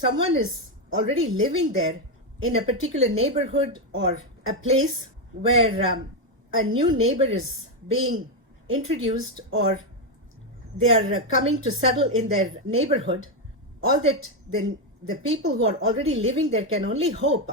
someone is already living there in a particular neighborhood or a place where a new neighbor is being introduced, or they are coming to settle in their neighborhood, all that the people who are already living there can only hope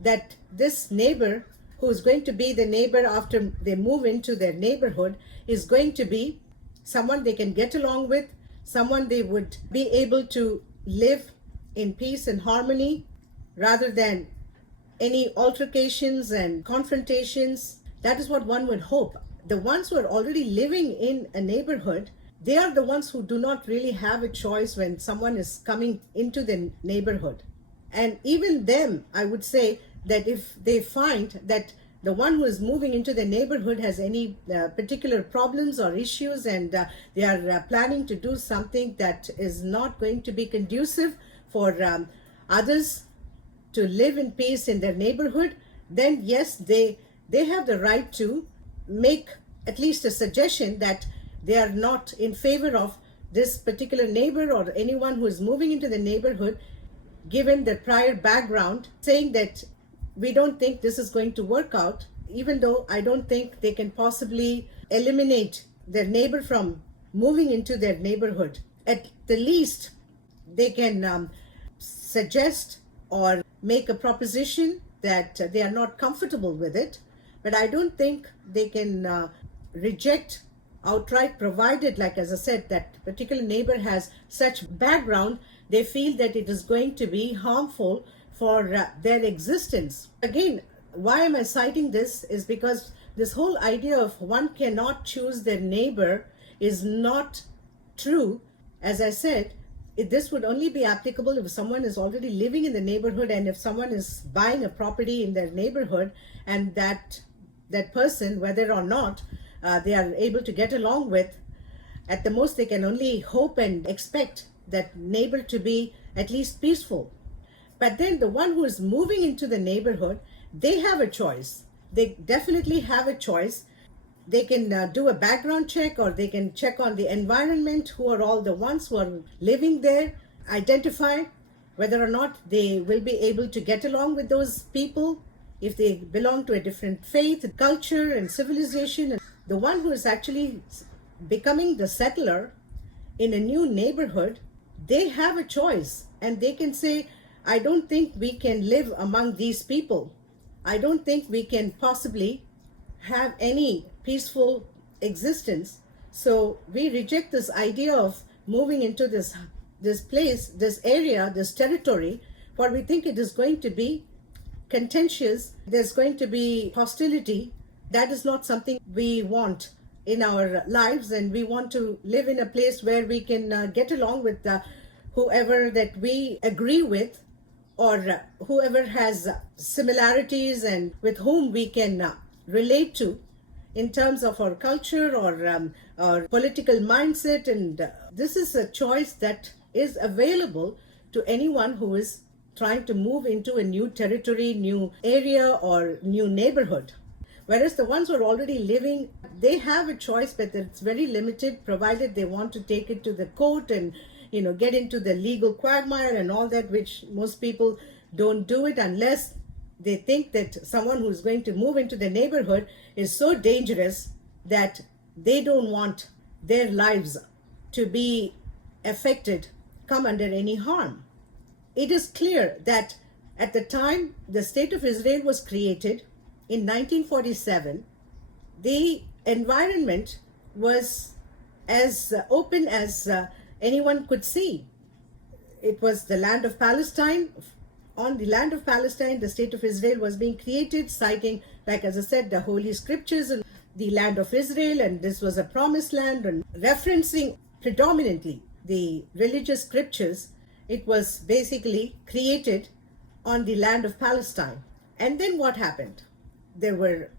that this neighbor who is going to be the neighbor after they move into their neighborhood is going to be someone they can get along with, someone they would be able to live in peace and harmony rather than any altercations and confrontations. That is what one would hope. The ones who are already living in a neighborhood, they are the ones who do not really have a choice when someone is coming into the neighborhood. And even them, I would say that if they find that the one who is moving into the neighborhood has any particular problems or issues, and they are planning to do something that is not going to be conducive for others to live in peace in their neighborhood, then yes, they have the right to make at least a suggestion that they are not in favor of this particular neighbor or anyone who is moving into the neighborhood, given the prior background, saying that we don't think this is going to work out, even though I don't think they can possibly eliminate their neighbor from moving into their neighborhood. At the least, they can suggest or make a proposition that they are not comfortable with it, but I don't think they can reject outright, provided, like as I said, that particular neighbor has such background, they feel that it is going to be harmful for their existence. Again, why am I citing this is because this whole idea of one cannot choose their neighbor is not true. As I said, this would only be applicable if someone is already living in the neighborhood, and if someone is buying a property in their neighborhood, and that person, whether or not they are able to get along with, at the most they can only hope and expect that neighbor to be at least peaceful. But then the one who is moving into the neighborhood, they have a choice. They definitely have a choice. They can do a background check, or they can check on the environment, who are all the ones who are living there, identify whether or not they will be able to get along with those people, if they belong to a different faith, culture, and civilization. And the one who is actually becoming the settler in a new neighborhood, they have a choice, and they can say, I don't think we can live among these people. I don't think we can possibly have any peaceful existence. So we reject this idea of moving into this place, this area, this territory, for we think it is going to be contentious. There's going to be hostility. That is not something we want in our lives, and we want to live in a place where we can get along with whoever that we agree with, or whoever has similarities and with whom we can relate to in terms of our culture or our political mindset. And this is a choice that is available to anyone who is trying to move into a new territory, new area, or new neighborhood. Whereas the ones who are already living, they have a choice, but it's very limited, provided they want to take it to the court and get into the legal quagmire and all that, which most people don't do it unless they think that someone who's going to move into the neighborhood is so dangerous that they don't want their lives to be affected, come under any harm. It is clear that at the time the State of Israel was created in 1947, the environment was as open as anyone could see. It was the land of Palestine. On the land of Palestine, the State of Israel was being created, citing, like as I said, the Holy Scriptures and the land of Israel, and this was a promised land, and referencing predominantly the religious scriptures. It was basically created on the land of Palestine. And then what happened? There were,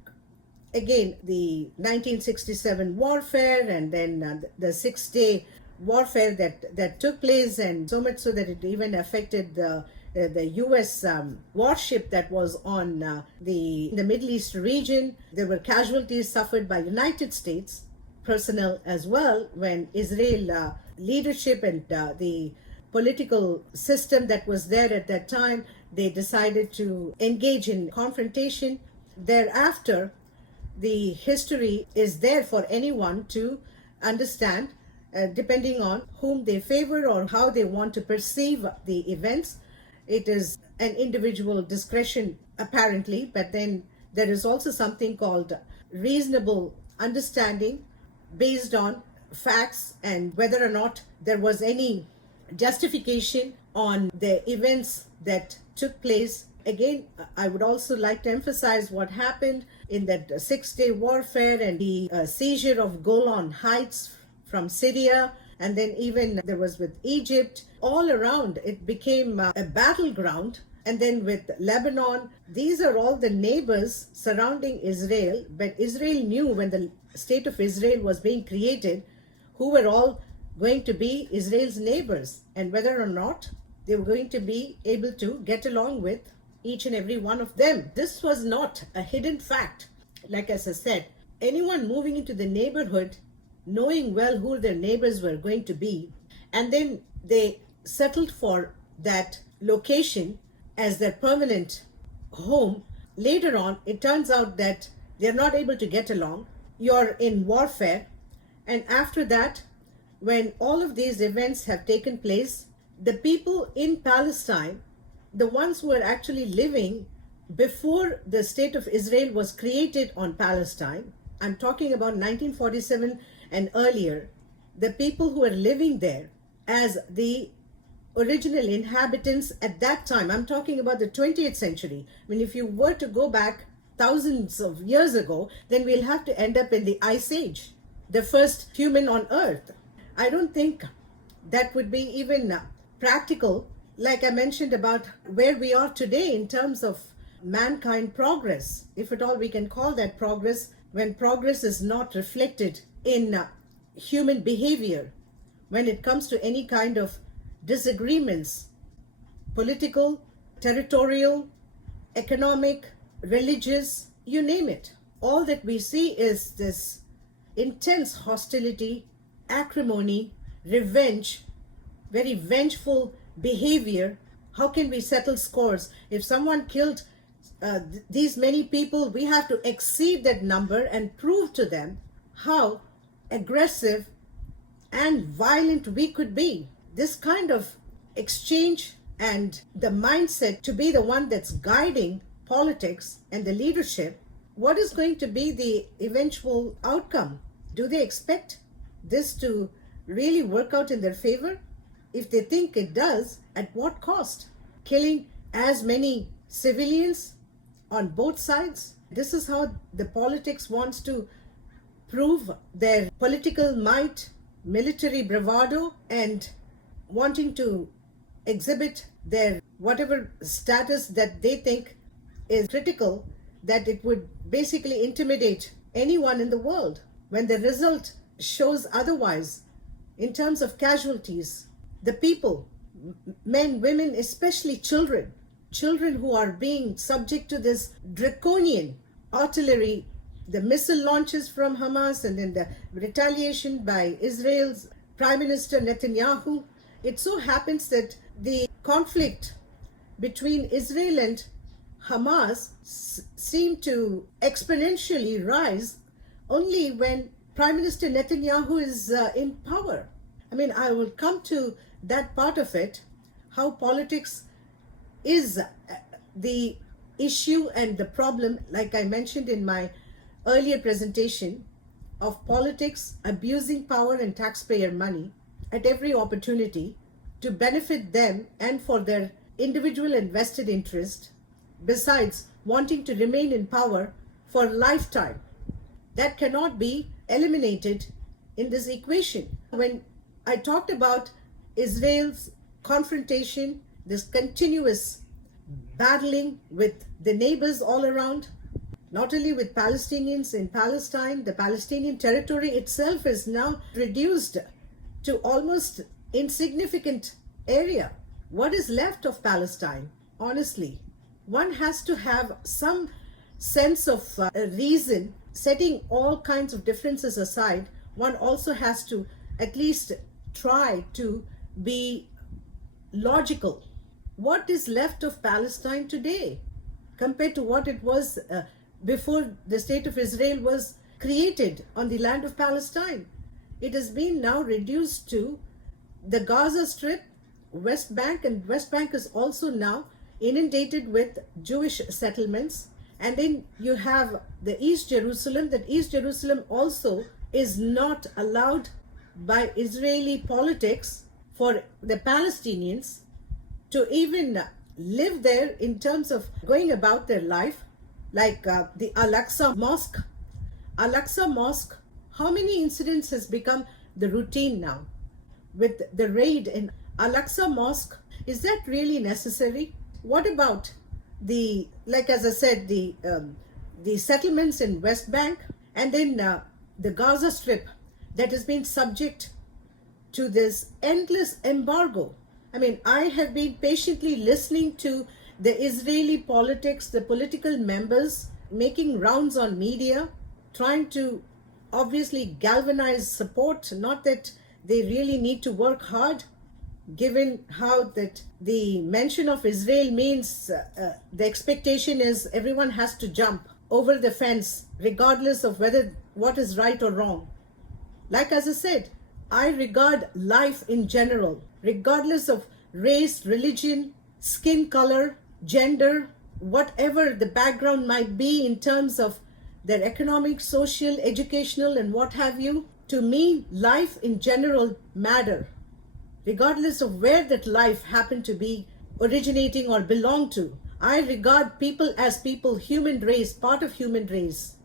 again, the 1967 warfare, and then the 6-day warfare that took place, and so much so that it even affected the U.S. warship that was on the Middle East region. There were casualties suffered by United States personnel as well when Israel leadership and the political system that was there at that time. They decided to engage in confrontation. Thereafter, the history is there for anyone to understand, depending on whom they favor or how they want to perceive the events. It is an individual discretion, apparently, but then there is also something called reasonable understanding based on facts and whether or not there was any justification on the events that took place. Again, I would also like to emphasize what happened in that 6-day warfare and the seizure of Golan Heights from Syria, and then even there was with Egypt. All around it became a battleground. And then with Lebanon, these are all the neighbors surrounding Israel. But Israel knew when the state of Israel was being created who were all going to be Israel's neighbors and whether or not they were going to be able to get along with each and every one of them. This was not a hidden fact. Like as I said, anyone moving into the neighborhood, knowing well who their neighbors were going to be, and then they settled for that location as their permanent home. Later on, it turns out that they're not able to get along. You're in warfare. And after that, when all of these events have taken place, the people in Palestine, the ones who were actually living before the state of Israel was created on Palestine, I'm talking about 1947 and earlier, the people who were living there as the original inhabitants at that time, I'm talking about the 20th century. I mean, if you were to go back thousands of years ago, then we'll have to end up in the Ice Age, the first human on earth. I don't think that would be even practical, like I mentioned about where we are today in terms of mankind progress, if at all we can call that progress, when progress is not reflected in human behavior, when it comes to any kind of disagreements, political, territorial, economic, religious, you name it. All that we see is this intense hostility, acrimony, revenge, very vengeful behavior. How can we settle scores? If someone killed these many people, we have to exceed that number and prove to them how aggressive and violent we could be. This kind of exchange and the mindset to be the one that's guiding politics and the leadership, what is going to be the eventual outcome? Do they expect this to really work out in their favor? If they think it does, at what cost? Killing as many civilians on both sides? This is how the politics wants to prove their political might, military bravado, and wanting to exhibit their whatever status that they think is critical, that it would basically intimidate anyone in the world, when the result shows otherwise. In terms of casualties, the people, men, women, especially children who are being subject to this draconian artillery, the missile launches from Hamas, and then the retaliation by Israel's Prime Minister Netanyahu. It so happens that the conflict between Israel and Hamas seemed to exponentially rise only when Prime Minister Netanyahu is in power. I mean, I will come to that part of it, how politics is the issue and the problem, like I mentioned in my earlier presentation, of politics abusing power and taxpayer money at every opportunity to benefit them and for their individual and vested interest, besides wanting to remain in power for a lifetime. That cannot be eliminated in this equation. When I talked about Israel's confrontation, this continuous battling with the neighbors all around, not only with Palestinians in Palestine, the Palestinian territory itself is now reduced to almost insignificant area. What is left of Palestine? Honestly, one has to have some sense of reason. Setting all kinds of differences aside, one also has to at least try to be logical. What is left of Palestine today compared to what it was before the state of Israel was created on the land of Palestine? It has been now reduced to the Gaza Strip, West Bank, and West Bank is also now inundated with Jewish settlements. And then you have the East Jerusalem. That East Jerusalem also is not allowed by Israeli politics for the Palestinians to even live there in terms of going about their life, like the Al-Aqsa Mosque. Al-Aqsa Mosque, how many incidents has become the routine now with the raid in Al-Aqsa Mosque? Is that really necessary? What about the, like as I said, the settlements in West Bank, and then the Gaza Strip that has been subject to this endless embargo? I mean, I have been patiently listening to the Israeli politics, the political members making rounds on media, trying to obviously galvanize support. Not that they really need to work hard, given how that the mention of Israel means the expectation is everyone has to jump over the fence, regardless of whether what is right or wrong. Like as I said, I regard life in general, regardless of race, religion, skin color, gender, whatever the background might be in terms of their economic, social, educational, and what have you. To me, life in general matter, regardless of where that life happened to be originating or belong to. I regard people as people, human race, part of human race.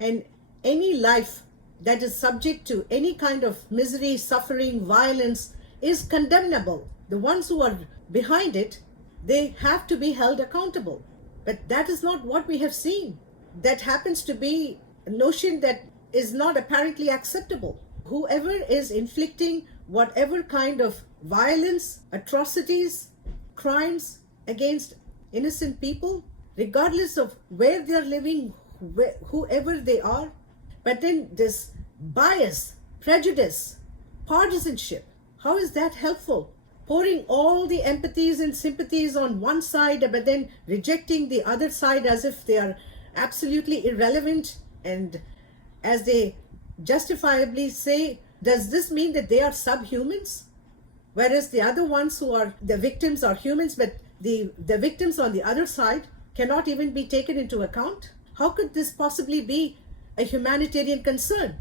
And any life that is subject to any kind of misery, suffering, violence is condemnable. The ones who are behind it, they have to be held accountable. But that is not what we have seen. That happens to be a notion that is not apparently acceptable. Whoever is inflicting whatever kind of violence, atrocities, crimes against innocent people, regardless of where they are living, whoever they are, but then this bias, prejudice, partisanship, how is that helpful? Pouring all the empathies and sympathies on one side, but then rejecting the other side as if they are absolutely irrelevant. And as they justifiably say, does this mean that they are subhumans? Whereas the other ones who are the victims are humans, but the victims on the other side cannot even be taken into account? How could this possibly be a humanitarian concern?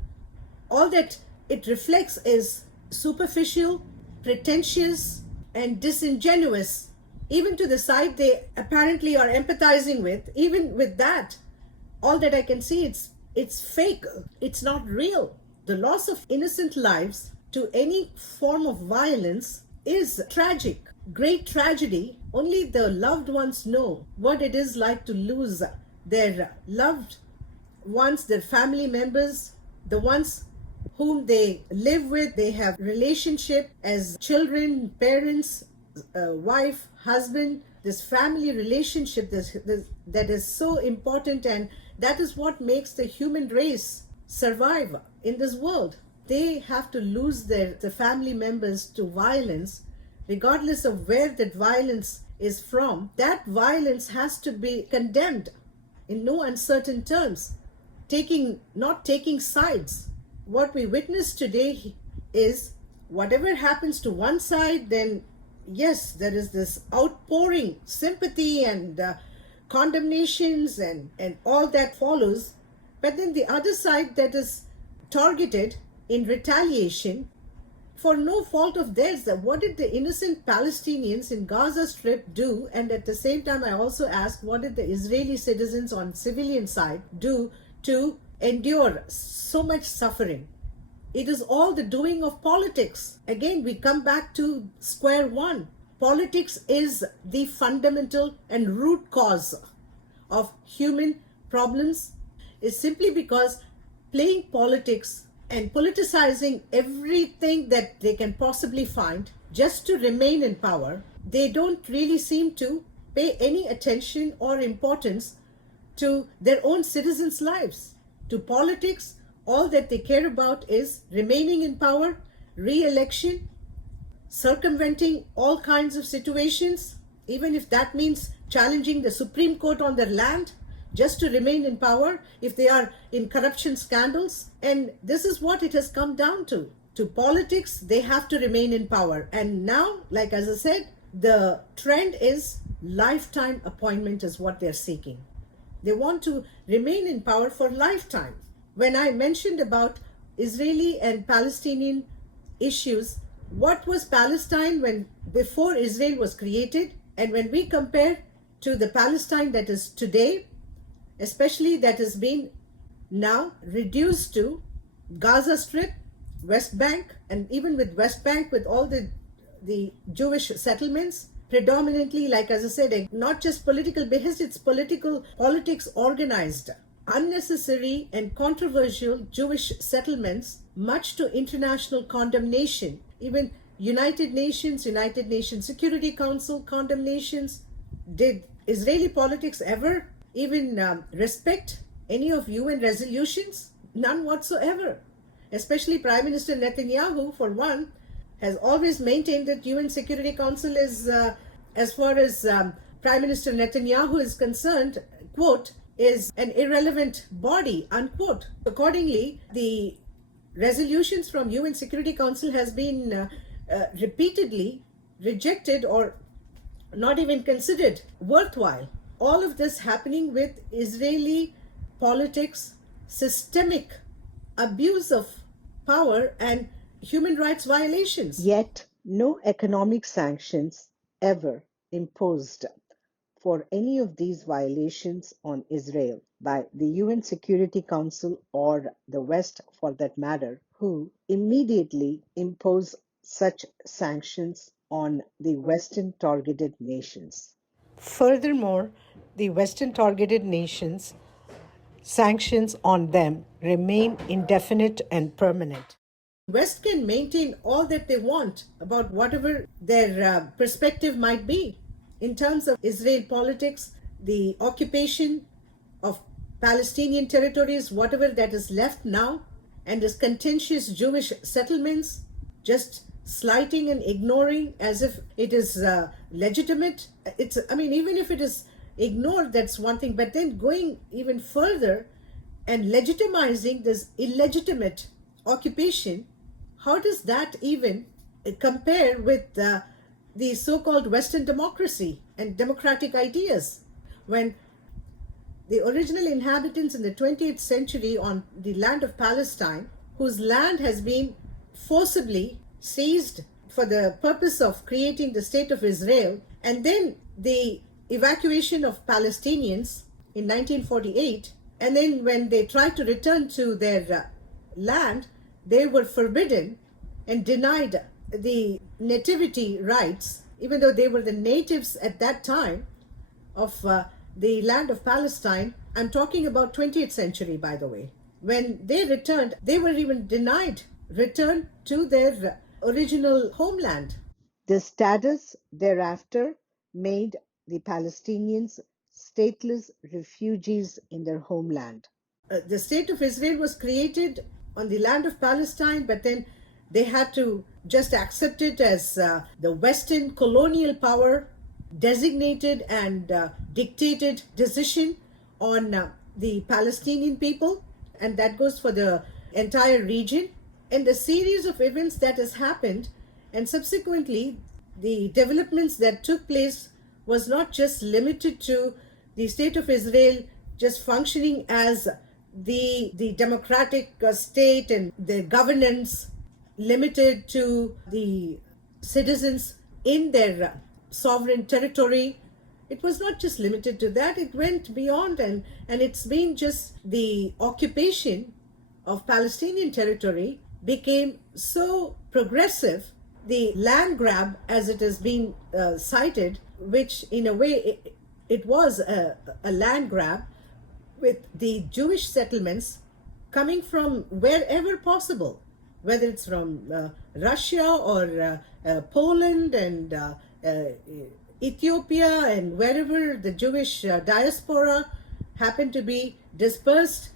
All that it reflects is superficial, pretentious, and disingenuous, even to the side they apparently are empathizing with. Even with that, all that I can see, it's fake, it's not real. The loss of innocent lives to any form of violence is tragic, great tragedy. Only the loved ones know what it is like to lose their loved ones, their family members, the ones whom they live with, they have relationship as children, parents, wife, husband, this family relationship that is so important, and that is what makes the human race survive in this world. They have to lose the family members to violence, regardless of where that violence is from. That violence has to be condemned in no uncertain terms, not taking sides. What we witness today is whatever happens to one side, then yes, there is this outpouring sympathy and condemnations and all that follows. But then the other side that is targeted in retaliation for no fault of theirs. What did the innocent Palestinians in Gaza Strip do? And at the same time, I also asked, what did the Israeli citizens on civilian side do to endure so much suffering? It is all the doing of politics. Again, we come back to square one. Politics is the fundamental and root cause of human problems, is simply because playing politics and politicizing everything that they can possibly find just to remain in power, they don't really seem to pay any attention or importance to their own citizens' lives. To politics, all that they care about is remaining in power, re-election, circumventing all kinds of situations, even if that means challenging the Supreme Court on their land just to remain in power if they are in corruption scandals. And this is what it has come down to. To politics, they have to remain in power. And now, like as I said, the trend is lifetime appointment is what they're seeking. They want to remain in power for lifetime. When I mentioned about Israeli and Palestinian issues, what was Palestine when before Israel was created, and when we compare to the Palestine that is today, especially that has been now reduced to Gaza Strip, West Bank, and even with West Bank with all the Jewish settlements, predominantly, like as I said, not just political behest, it's politics organized. Unnecessary and controversial Jewish settlements, much to international condemnation, even United Nations Security Council condemnations. Did Israeli politics ever even respect any of UN resolutions? None whatsoever. Especially Prime Minister Netanyahu, for one, has always maintained that UN Security Council is, as far as Prime Minister Netanyahu is concerned, quote, is an irrelevant body, unquote. Accordingly, the resolutions from UN Security Council has been repeatedly rejected or not even considered worthwhile. All of this happening with Israeli politics, systemic abuse of power and human rights violations. Yet, no economic sanctions ever imposed for any of these violations on Israel by the UN Security Council or the West for that matter, who immediately impose such sanctions on the Western targeted nations. Furthermore, the Western targeted nations sanctions on them remain indefinite and permanent. West can maintain all that they want about whatever their perspective might be in terms of Israel politics, the occupation of Palestinian territories, whatever that is left now, and this contentious Jewish settlements, just slighting and ignoring as if it is legitimate. Even if it is ignored, that's one thing, but then going even further and legitimizing this illegitimate occupation, how does that even compare with the so-called Western democracy and democratic ideas? When the original inhabitants in the 20th century on the land of Palestine, whose land has been forcibly seized for the purpose of creating the state of Israel, and then the evacuation of Palestinians in 1948, and then when they tried to return to their land, they were forbidden and denied the nativity rights, even though they were the natives at that time of the land of Palestine. I'm talking about 20th century, by the way. When they returned, they were even denied return to their original homeland. The status thereafter made the Palestinians stateless refugees in their homeland. The state of Israel was created on the land of Palestine, but then they had to just accept it as the Western colonial power designated and dictated decision on the Palestinian people, and that goes for the entire region. And the series of events that has happened, and subsequently the developments that took place, was not just limited to the state of Israel just functioning as the democratic state and the governance limited to the citizens in their sovereign territory. It was not just limited to that, it went beyond, and it's been just the occupation of Palestinian territory became so progressive, the land grab as it has been cited, which in a way it was a land grab, with the Jewish settlements coming from wherever possible, whether it's from Russia or Poland and Ethiopia, and wherever the Jewish diaspora happened to be dispersed.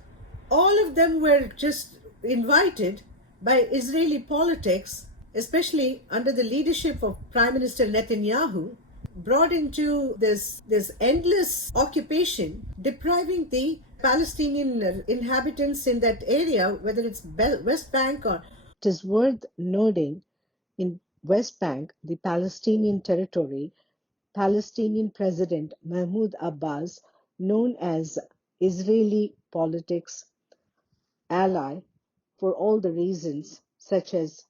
All of them were just invited by Israeli politics especially under the leadership of Prime Minister Netanyahu, brought into this endless occupation, depriving the Palestinian inhabitants in that area, whether it's West Bank or It is worth noting in West Bank, the Palestinian territory, Palestinian President Mahmoud Abbas, known as Israeli politics ally for all the reasons such as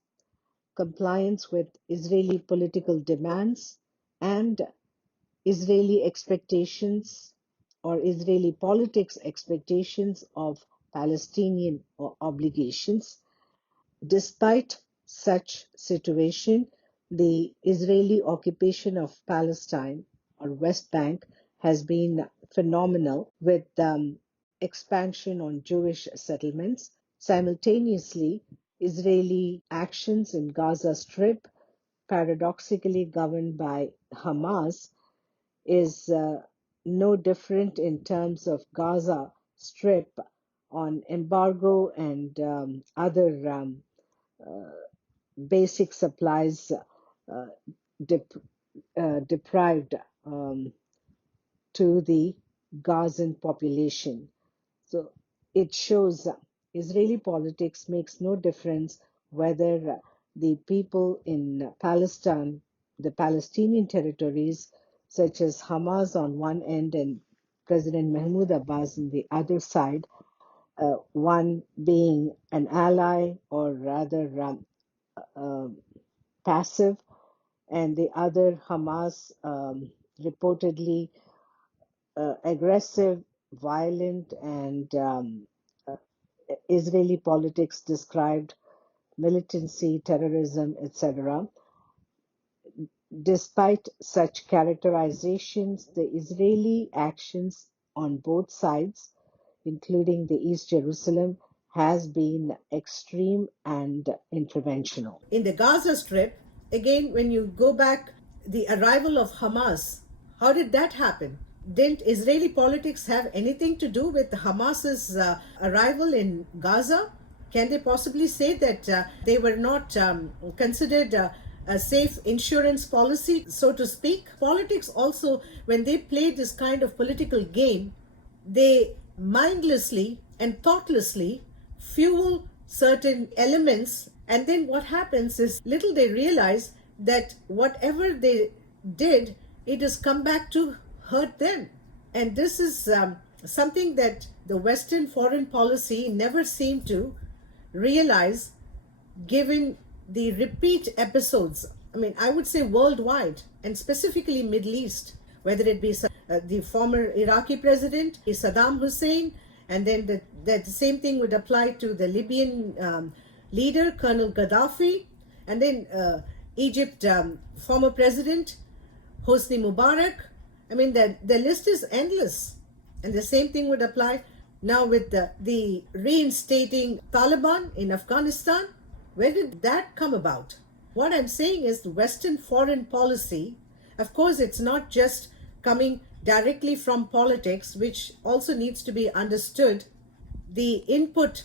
compliance with Israeli political demands and Israeli expectations or Israeli politics expectations of Palestinian obligations. Despite such situation, the Israeli occupation of Palestine or West Bank has been phenomenal with expansion on Jewish settlements. Simultaneously, Israeli actions in Gaza Strip, paradoxically governed by Hamas, is no different in terms of Gaza Strip on embargo and other basic supplies uh, dep- deprived to the Gazan population. So it shows Israeli politics makes no difference whether the people in Palestine, the Palestinian territories, such as Hamas on one end and President Mahmoud Abbas on the other side, one being an ally or rather passive, and the other Hamas reportedly aggressive, violent, and uh, Israeli politics described militancy, terrorism, etc. Despite such characterizations, the Israeli actions on both sides, including the East Jerusalem, has been extreme and interventional. in the Gaza Strip, again, when you go back, the arrival of Hamas, how did that happen? Didn't Israeli politics have anything to do with Hamas's arrival in Gaza? Can they possibly say that they were not considered a safe insurance policy, so to speak? Politics also, when they play this kind of political game, they mindlessly and thoughtlessly fuel certain elements, and then what happens is little they realize that whatever they did, it has come back to hurt them. And this is something that the Western foreign policy never seemed to realize, given the repeat episodes, I mean, I would say worldwide and specifically Middle East, whether it be the former Iraqi president, Saddam Hussein, and then the same thing would apply to the Libyan leader, Colonel Gaddafi, and then Egypt former president, Hosni Mubarak. I mean, the list is endless. And the same thing would apply now with the reinstating Taliban in Afghanistan. Where did that come about? What I'm saying is the Western foreign policy, of course, it's not just coming directly from politics, which also needs to be understood. The input,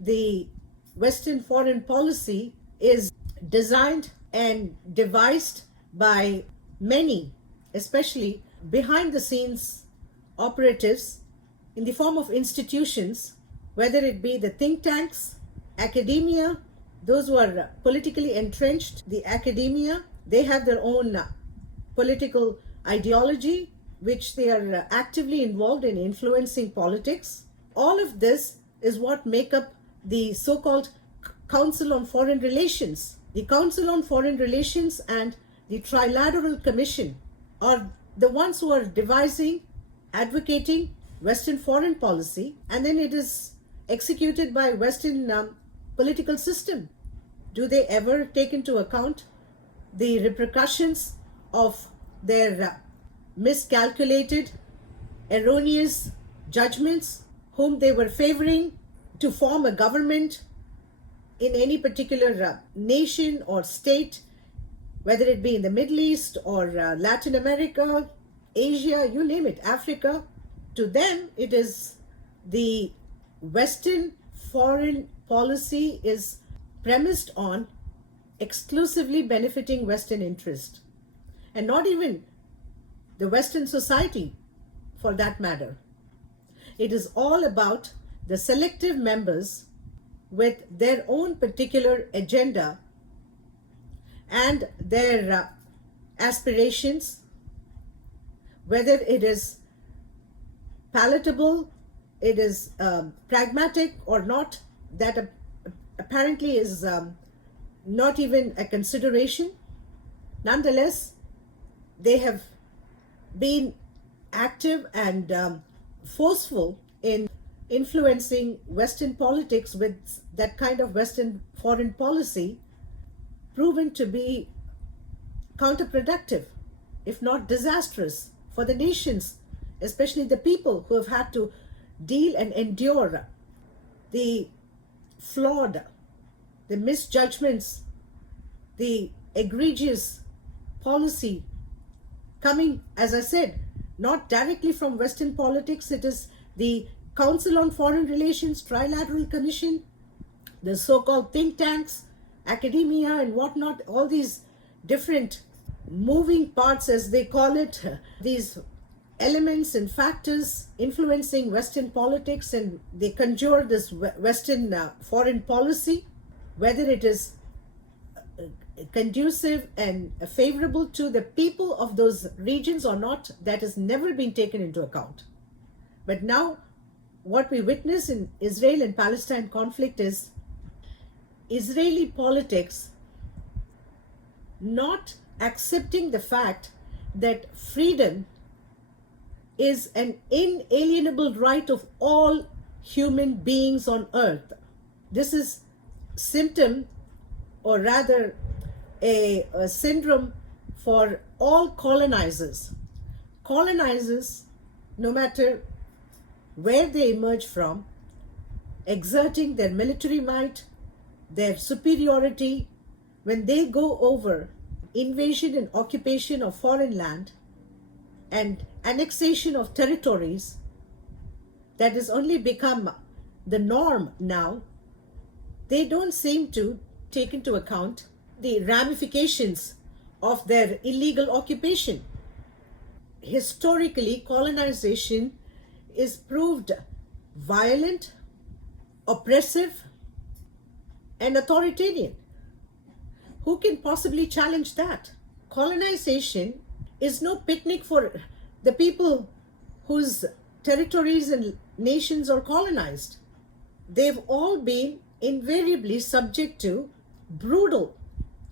the Western foreign policy is designed and devised by many, especially behind the scenes operatives in the form of institutions, whether it be the think tanks, academia, those who are politically entrenched, the academia, they have their own political ideology, which they are actively involved in influencing politics. All of this is what make up the so-called Council on Foreign Relations. The Council on Foreign Relations and the Trilateral Commission are the ones who are devising, advocating Western foreign policy, and then it is executed by Western political system. Do they ever take into account the repercussions of their miscalculated, erroneous judgments, whom they were favoring to form a government in any particular nation or state, whether it be in the Middle East or Latin America, Asia, you name it, Africa? To them, it is the Western foreign policy is premised on exclusively benefiting Western interest, and not even the Western society for that matter. It is all about the selective members with their own particular agenda and their aspirations, whether it is palatable, it is pragmatic or not, that apparently is not even a consideration. Nonetheless, they have been active and forceful in influencing Western politics with that kind of Western foreign policy, proven to be counterproductive, if not disastrous, for the nations, especially the people who have had to deal and endure the flawed, the misjudgments, the egregious policy coming, as I said, not directly from Western politics. It is the Council on Foreign Relations, Trilateral Commission, the so-called think tanks, academia and whatnot, all these different moving parts, as they call it, these elements and factors influencing Western politics, and they conjure this Western foreign policy, whether it is conducive and favorable to the people of those regions or not, that has never been taken into account. But now what we witness in Israel and Palestine conflict is Israeli politics not accepting the fact that freedom is an inalienable right of all human beings on earth. This is symptom, or rather a syndrome for all colonizers. Colonizers, no matter where they emerge from, exerting their military might, their superiority, when they go over invasion and occupation of foreign land and annexation of territories, that has only become the norm now, they don't seem to take into account the ramifications of their illegal occupation. Historically, colonization is proved violent, oppressive, and authoritarian. Who can possibly challenge that? Colonization is no picnic for the people whose territories and nations are colonized. They've all been invariably subject to brutal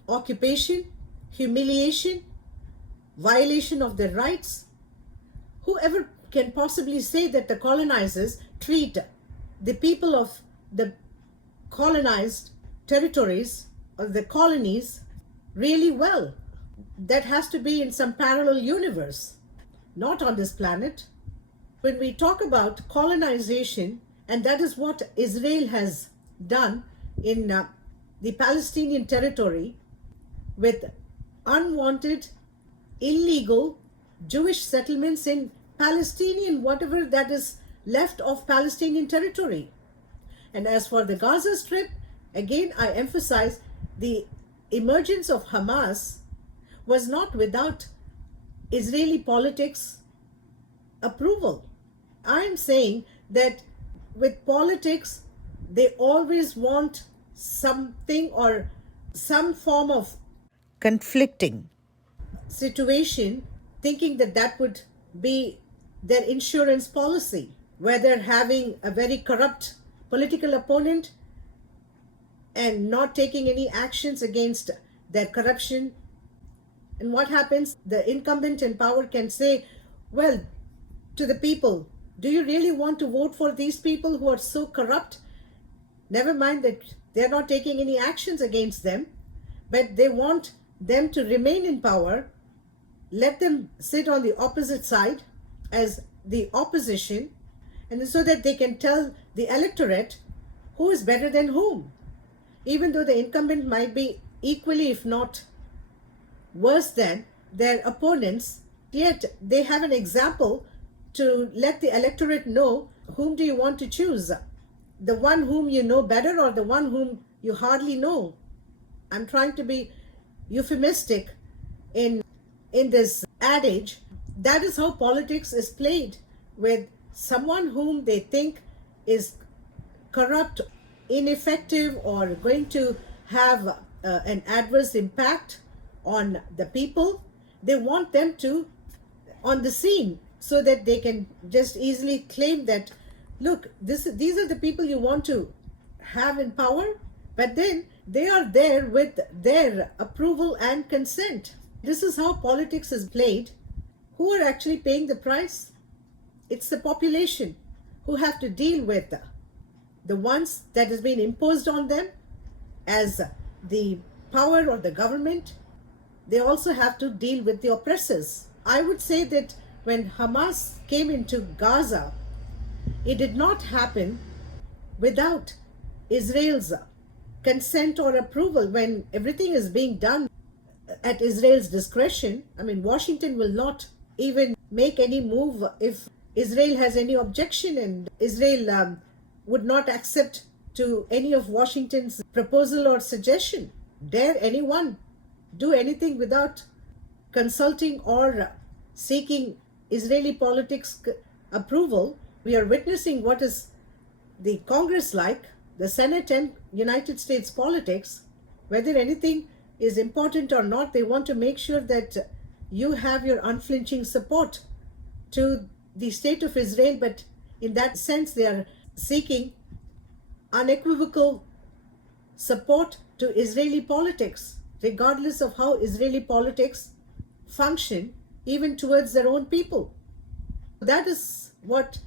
occupation, humiliation, violation of their rights. Whoever can possibly say that the colonizers treat the people of the colonized territories or the colonies really well? That has to be in some parallel universe, not on this planet. When we talk about colonization, and that is what Israel has done in the Palestinian territory with unwanted, illegal Jewish settlements in Palestinian, whatever that is left of Palestinian territory. And as for the Gaza Strip, again I emphasize the emergence of Hamas was not without Israeli politics approval. I am saying that with politics, they always want something or some form of conflicting situation, thinking that that would be their insurance policy, whether having a very corrupt political opponent and not taking any actions against their corruption. And what happens? The incumbent in power can say, well, to the people, do you really want to vote for these people who are so corrupt? Never mind that they're not taking any actions against them, but they want them to remain in power. Let them sit on the opposite side as the opposition, and so that they can tell the electorate who is better than whom. Even though the incumbent might be equally, if not worse than their opponents, yet they have an example to let the electorate know whom do you want to choose, the one whom you know better or the one whom you hardly know. I'm trying to be euphemistic in this adage. That is how politics is played, with someone whom they think is corrupt, ineffective, or going to have an adverse impact on the people. They want them to on the scene so that they can just easily claim that, look, these are the people you want to have in power, but then they are there with their approval and consent. This is how politics is played. Who are actually paying the price? It's the population who have to deal with the ones that has been imposed on them as the power or the government. They also have to deal with the oppressors. I would say that when Hamas came into Gaza, it did not happen without Israel's consent or approval. When everything is being done at Israel's discretion, I mean, Washington will not even make any move if Israel has any objection, and Israel would not accept to any of Washington's proposal or suggestion. Dare anyone do anything without consulting or seeking Israeli politics approval? We are witnessing what is the Congress like, the Senate and United States politics. Whether anything is important or not, they want to make sure that you have your unflinching support to the state of Israel, but in that sense they are seeking unequivocal support to Israeli politics, regardless of how Israeli politics function, even towards their own people. That is what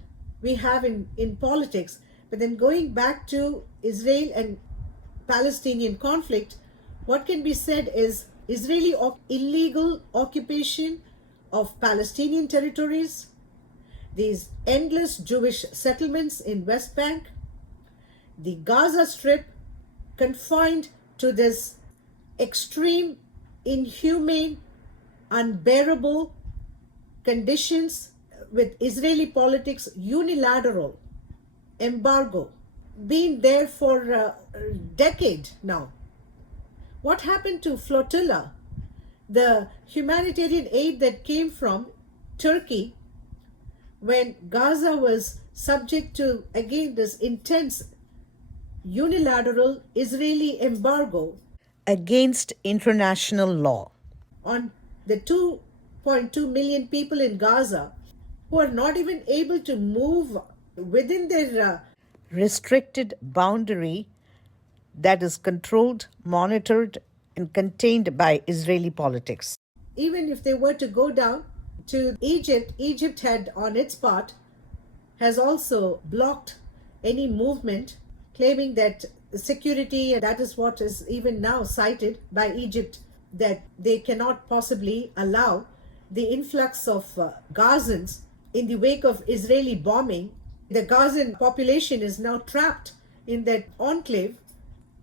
we have in politics. But then going back to Israel and Palestinian conflict, what can be said is Israeli illegal occupation of Palestinian territories, these endless Jewish settlements in West Bank, the Gaza Strip confined to this extreme, inhumane, unbearable conditions, with Israeli politics unilateral embargo been there for a decade now. What happened to flotilla, the humanitarian aid that came from Turkey when Gaza was subject to, again, this intense unilateral Israeli embargo against international law on the 2.2 million people in Gaza who are not even able to move within their restricted boundary that is controlled, monitored, and contained by Israeli politics. Even if they were to go down to Egypt, Egypt had on its part has also blocked any movement, claiming that security, and that is what is even now cited by Egypt, that they cannot possibly allow the influx of Gazans in the wake of Israeli bombing. The Gazan population is now trapped in that enclave,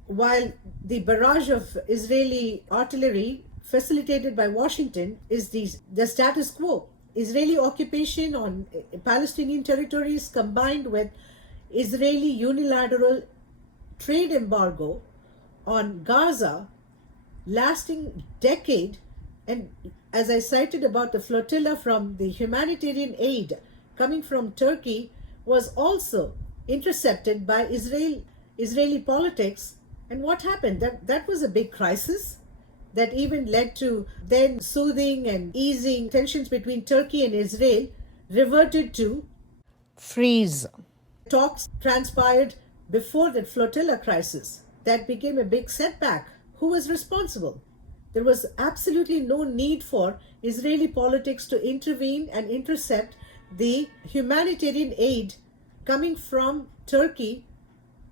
while the barrage of Israeli artillery facilitated by Washington is the status quo. Israeli occupation on Palestinian territories combined with Israeli unilateral trade embargo on Gaza lasting decade, and as I cited about the flotilla from the humanitarian aid coming from Turkey was also intercepted by Israeli politics. And what happened? That was a big crisis that even led to then soothing and easing tensions between Turkey and Israel reverted to freeze. Talks transpired before that flotilla crisis. That became a big setback. Who was responsible? There was absolutely no need for Israeli politics to intervene and intercept the humanitarian aid coming from Turkey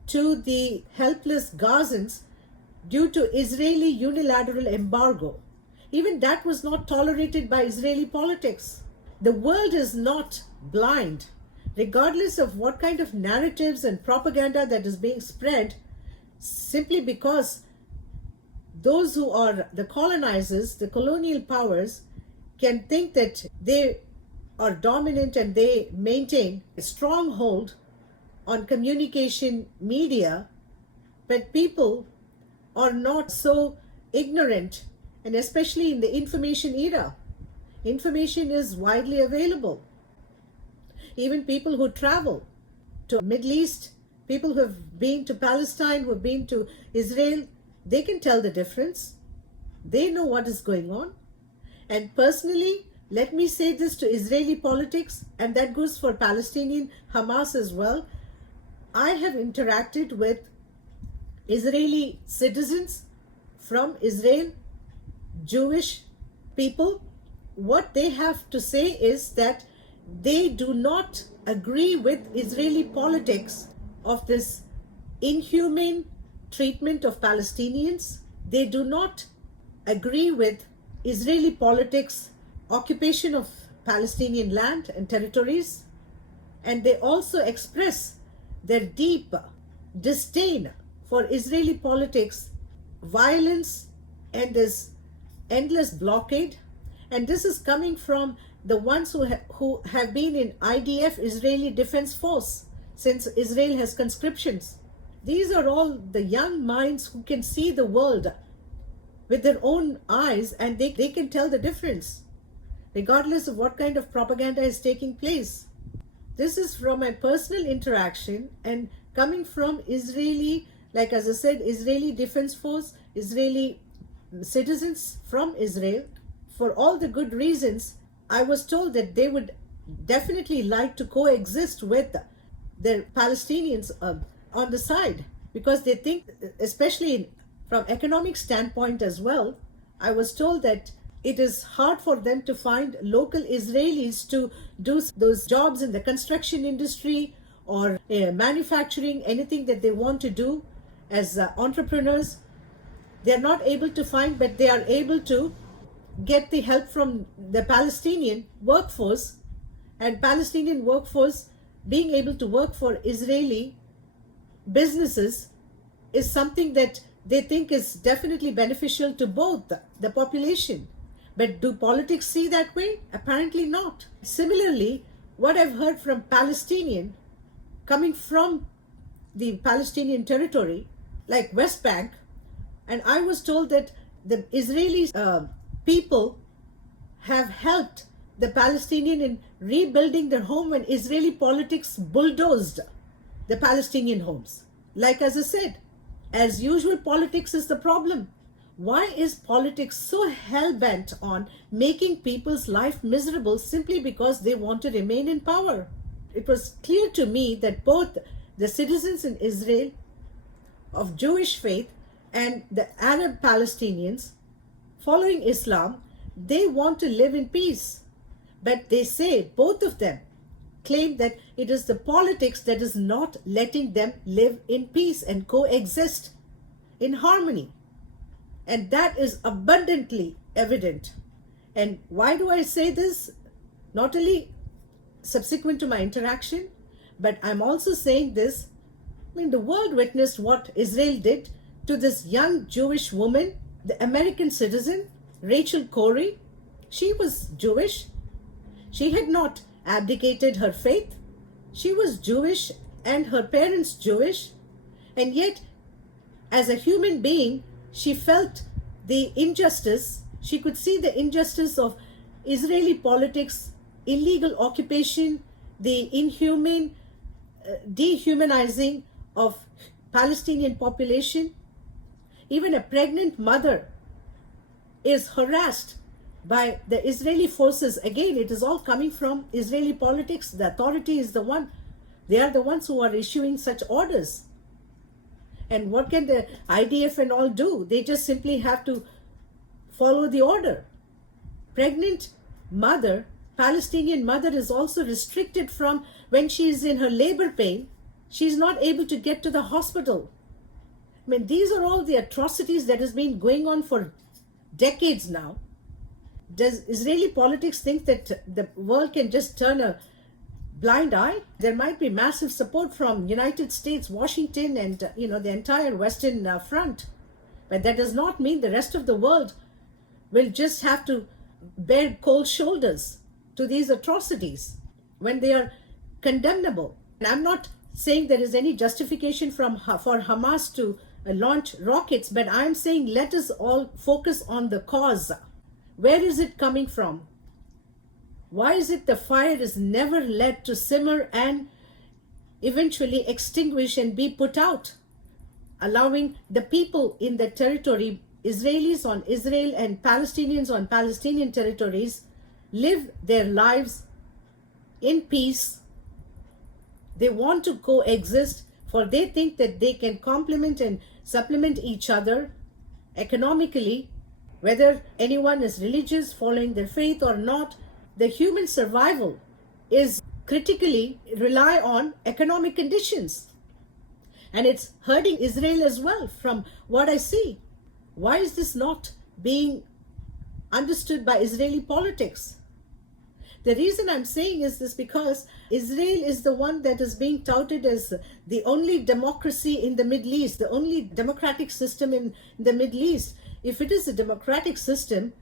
to the helpless Gazans due to Israeli unilateral embargo. Even that was not tolerated by Israeli politics. The world is not blind. Regardless of what kind of narratives and propaganda that is being spread, simply because those who are the colonizers, the colonial powers, can think that they are dominant and they maintain a stronghold on communication media, but people are not so ignorant, and especially in the information era. Information is widely available. Even people who travel to Middle East, people who have been to Palestine, who have been to Israel, they can tell the difference. They know what is going on. And personally, let me say this to Israeli politics, and that goes for Palestinian Hamas as well. I have interacted with Israeli citizens from Israel, Jewish people. What they have to say is that they do not agree with Israeli politics of this inhumane treatment of Palestinians. They do not agree with Israeli politics, occupation of Palestinian land and territories, and they also express their deep disdain for Israeli politics, violence, and this endless blockade. And this is coming from the ones who have been in IDF, Israeli Defense Force, since Israel has conscriptions. These are all the young minds who can see the world with their own eyes, and they can tell the difference, regardless of what kind of propaganda is taking place. This is from my personal interaction and coming from Israeli, like as I said, Israeli Defense Force, Israeli citizens from Israel. For all the good reasons, I was told that they would definitely like to coexist with the Palestinians on the side, because they think, especially from economic standpoint as well, I was told that it is hard for them to find local Israelis to do those jobs in the construction industry or manufacturing, anything that they want to do as entrepreneurs. They are not able to find, but they are able to get the help from the Palestinian workforce, and Palestinian workforce being able to work for Israeli businesses is something that they think is definitely beneficial to both the population. But do politics see that way? Apparently not. Similarly, what I've heard from Palestinian coming from the Palestinian territory, like West Bank, and I was told that the Israeli people have helped the Palestinian in rebuilding their home when Israeli politics bulldozed the Palestinian homes. Like as I said, as usual, politics is the problem. Why is politics so hell-bent on making people's life miserable simply because they want to remain in power? It was clear to me that both the citizens in Israel of Jewish faith and the Arab Palestinians following Islam, they want to live in peace. But they say, both of them claim that it is the politics that is not letting them live in peace and coexist in harmony. And that is abundantly evident. And why do I say this? Not only subsequent to my interaction, but I'm also saying this. I mean, the world witnessed what Israel did to this young Jewish woman, the American citizen, Rachel Corrie. She was Jewish. She had not abdicated her faith. She was Jewish and her parents Jewish. And yet, as a human being, she felt the injustice. She could see the injustice of Israeli politics, illegal occupation, the inhumane dehumanizing of Palestinian population. Even a pregnant mother is harassed by the Israeli forces. Again, it is all coming from Israeli politics. The authority is the one. They are the ones who are issuing such orders. And what can the IDF and all do? They just simply have to follow the order. Pregnant mother, Palestinian mother, is also restricted from, when she is in her labor pain, she is not able to get to the hospital. I mean, these are all the atrocities that has been going on for decades now. Does Israeli politics think that the world can just turn a blind eye? There might be massive support from United States, Washington, and the entire Western front, but that does not mean the rest of the world will just have to bear cold shoulders to these atrocities when they are condemnable. And I'm not saying there is any justification for Hamas to launch rockets, but I'm saying let us all focus on the cause. Where is it coming from? Why is it the fire is never let to simmer and eventually extinguish and be put out, allowing the people in the territory, Israelis on Israel and Palestinians on Palestinian territories, live their lives in peace? They want to coexist, for they think that they can complement and supplement each other economically, whether anyone is religious, following their faith or not. The human survival is critically rely on economic conditions. And it's hurting Israel as well, from what I see. Why is this not being understood by Israeli politics? The reason I'm saying is this because Israel is the one that is being touted as the only democracy in the Middle East, the only democratic system in the Middle East. If it is a democratic system,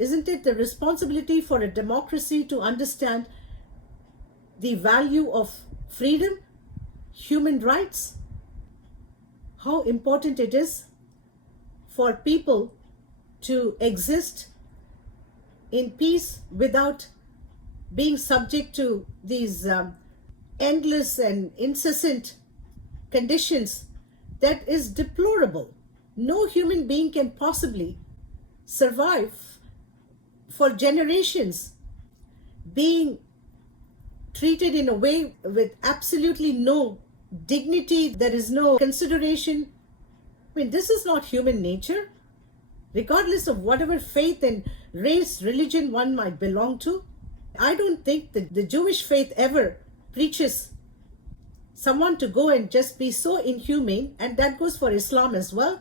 isn't it the responsibility for a democracy to understand the value of freedom, human rights, how important it is for people to exist in peace without being subject to these endless and incessant conditions that is deplorable. No human being can possibly survive for generations being treated in a way with absolutely no dignity. There is no consideration. I mean, this is not human nature, regardless of whatever faith and race, religion one might belong to. I don't think that the Jewish faith ever preaches someone to go and just be so inhumane, and that goes for Islam as well.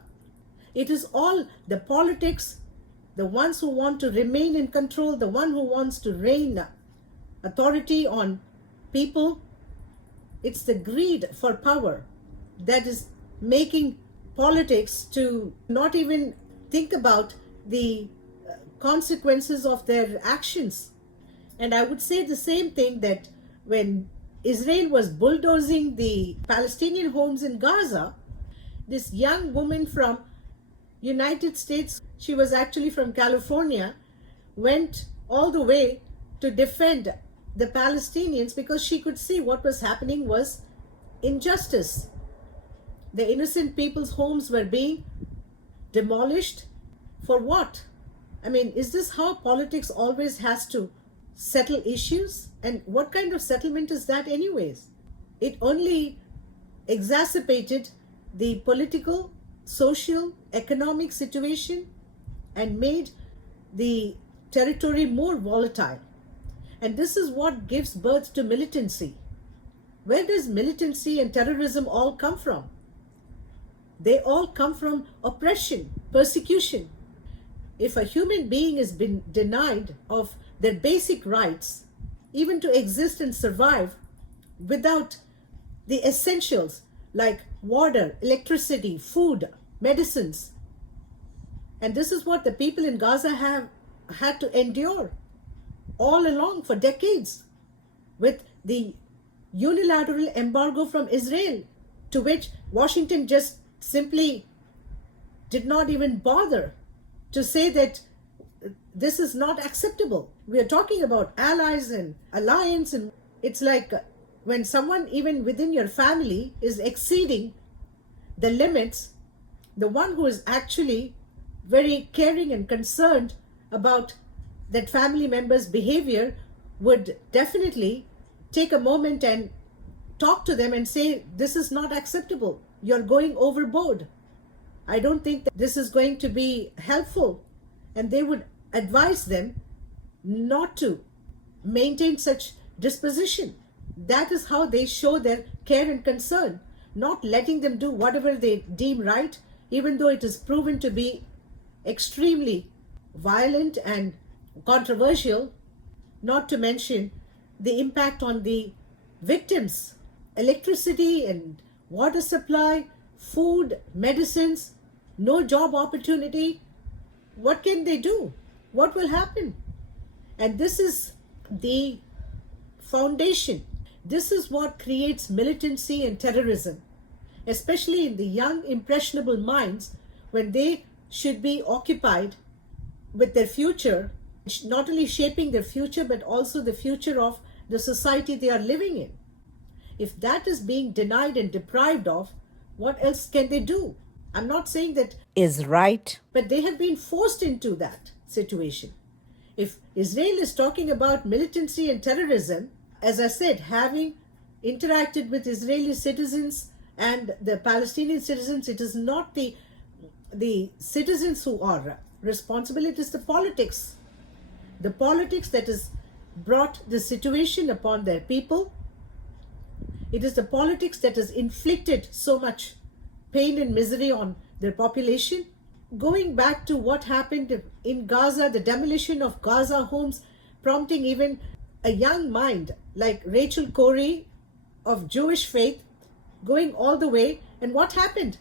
It is all the politics, the ones who want to remain in control, the one who wants to reign authority on people. It's the greed for power that is making politics to not even think about the consequences of their actions. And I would say the same thing, that when Israel was bulldozing the Palestinian homes in Gaza, this young woman from United States, she was actually from California, went all the way to defend the Palestinians because she could see what was happening was injustice. The innocent people's homes were being demolished. For what? I mean, is this how politics always has to settle issues? And what kind of settlement is that anyways? It only exacerbated the political, social, economic situation and made the territory more volatile. And this is what gives birth to militancy. Where does militancy and terrorism all come from? They all come from oppression, persecution. If a human being has been denied of their basic rights, even to exist and survive without the essentials like water, electricity, food, medicines, and this is what the people in Gaza have had to endure all along for decades, with the unilateral embargo from Israel, to which Washington just simply did not even bother to say that this is not acceptable. We are talking about allies and alliance, and it's like when someone even within your family is exceeding the limits, the one who is actually very caring and concerned about that family member's behavior would definitely take a moment and talk to them and say, this is not acceptable. You're going overboard. I don't think that this is going to be helpful. And they would advise them not to maintain such disposition. That is how they show their care and concern, not letting them do whatever they deem right, even though it is proven to be extremely violent and controversial, not to mention the impact on the victims. Electricity and water supply, food, medicines, no job opportunity. What can they do? What will happen? And this is the foundation. This is what creates militancy and terrorism. especially in the young, impressionable minds, when they should be occupied with their future, not only shaping their future, but also the future of the society they are living in. If that is being denied and deprived of, what else can they do? I'm not saying that Is right. but they have been forced into that situation. If Israel is talking about militancy and terrorism, as I said, having interacted with Israeli citizens and the Palestinian citizens, it is not the citizens who are responsible, it is the politics. The politics that has brought the situation upon their people. It is the politics that has inflicted so much pain and misery on their population. Going back to what happened in Gaza, the demolition of Gaza homes, prompting even a young mind like Rachel Corrie of Jewish faith, going all the way. And what happened?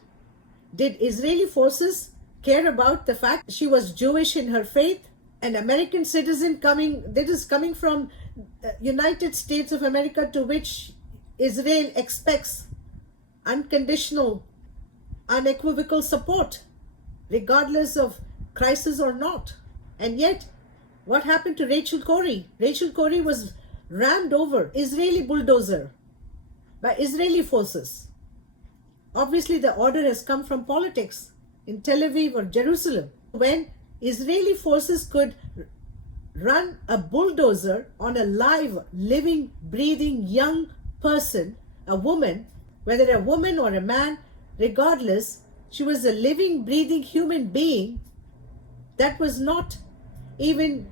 Did Israeli forces care about the fact she was Jewish in her faith? An American citizen coming from United States of America, to which Israel expects unconditional, unequivocal support, regardless of crisis or not. And yet, what happened to Rachel Corrie? Rachel Corrie was rammed over, Israeli bulldozer, by Israeli forces. Obviously, the order has come from politics in Tel Aviv or Jerusalem. When Israeli forces could run a bulldozer on a live, living, breathing young person, a woman, whether a woman or a man, regardless, she was a living, breathing human being that was not even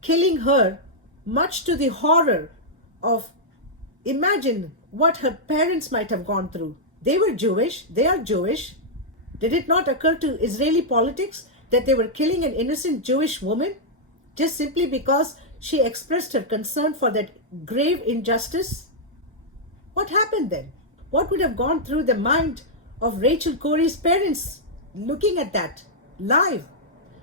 killing her, much to the horror of, imagine what her parents might have gone through. They were Jewish, they are Jewish. Did it not occur to Israeli politics that they were killing an innocent Jewish woman just simply because she expressed her concern for that grave injustice? What happened then? What would have gone through the mind of Rachel Corrie's parents looking at that live